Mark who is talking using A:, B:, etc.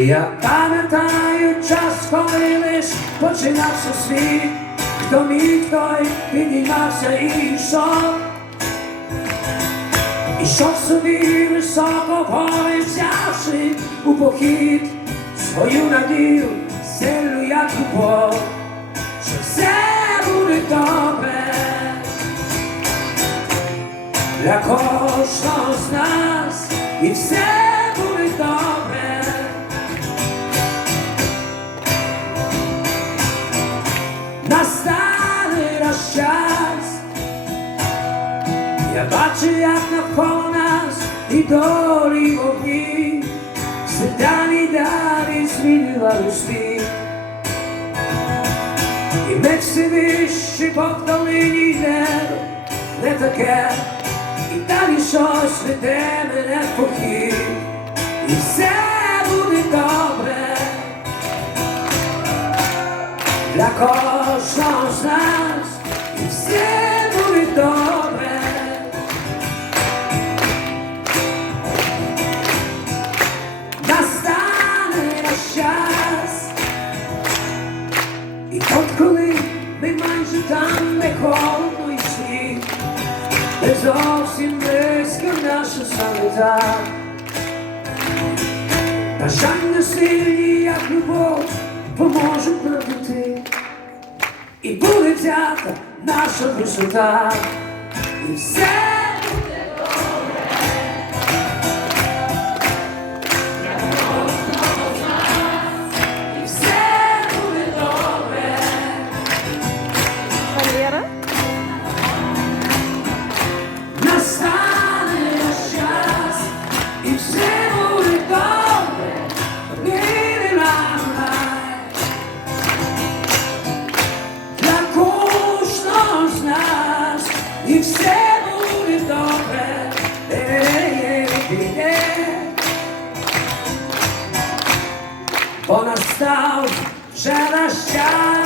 A: Я пам'ятаю час, коли лиш починався світ, хто міг, той підіймався і йшов. Ішов собі високо гори, взявши у похід свою надію, сильну як любов, що все буде добре. Для кожного з нас, і все Наш час. Я бачу, як навколо нас і долі вогні, все далі далі змінювали світ. І ми всі вищі по долині йде, не таке, і далі щось веде мене в похід, і все буде добре. Для кожного з нас, все буде добре. Настане наш. І от коли ми майже там, де холодно і сніг, де зовсім близько наша самота. Бажання сильні, як любов, поможуть нам наша висота, і все бо настав вже наш час.